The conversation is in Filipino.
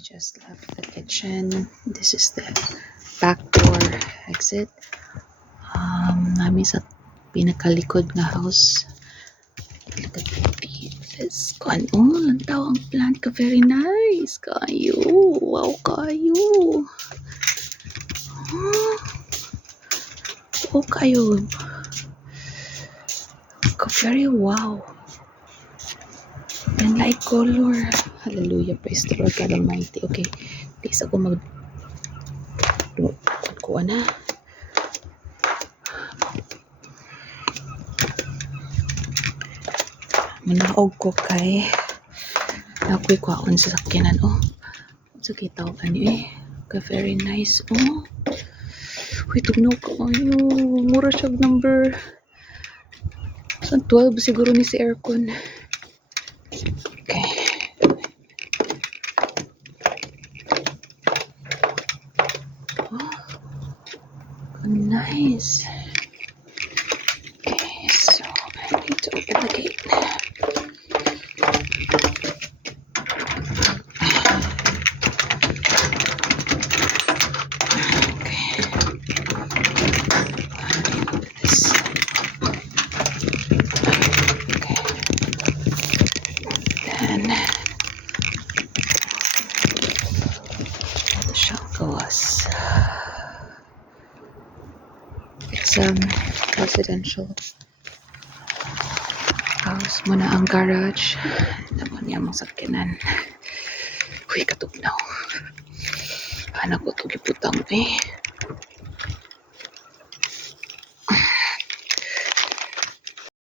I just left the kitchen. This is the back door exit. Namin sa pinakalikod nga house. Look at this. Kuan, oh, lantaw ang plant ka. Very nice. Kayo. Wow, kayo. Oh, kayo. Very wow. And light color. Hallelujah. Praise the Lord God Almighty. Okay. Please ako kuha na. Manaog ko kay ako'y kwaon sa sakyanan. Oh, sa kitaw ka niyo eh. Okay, very nice. Oh, wait, tugnaw ka kayo. Mura siya number. So, 12 siguro ni si aircon. Okay. Oh, nice. Okay, so I need to open the gate. It's residential house. Muna ang garage. Naman niya mong sakyanan. Uy, katugnaw. Anak ko ito giputang eh.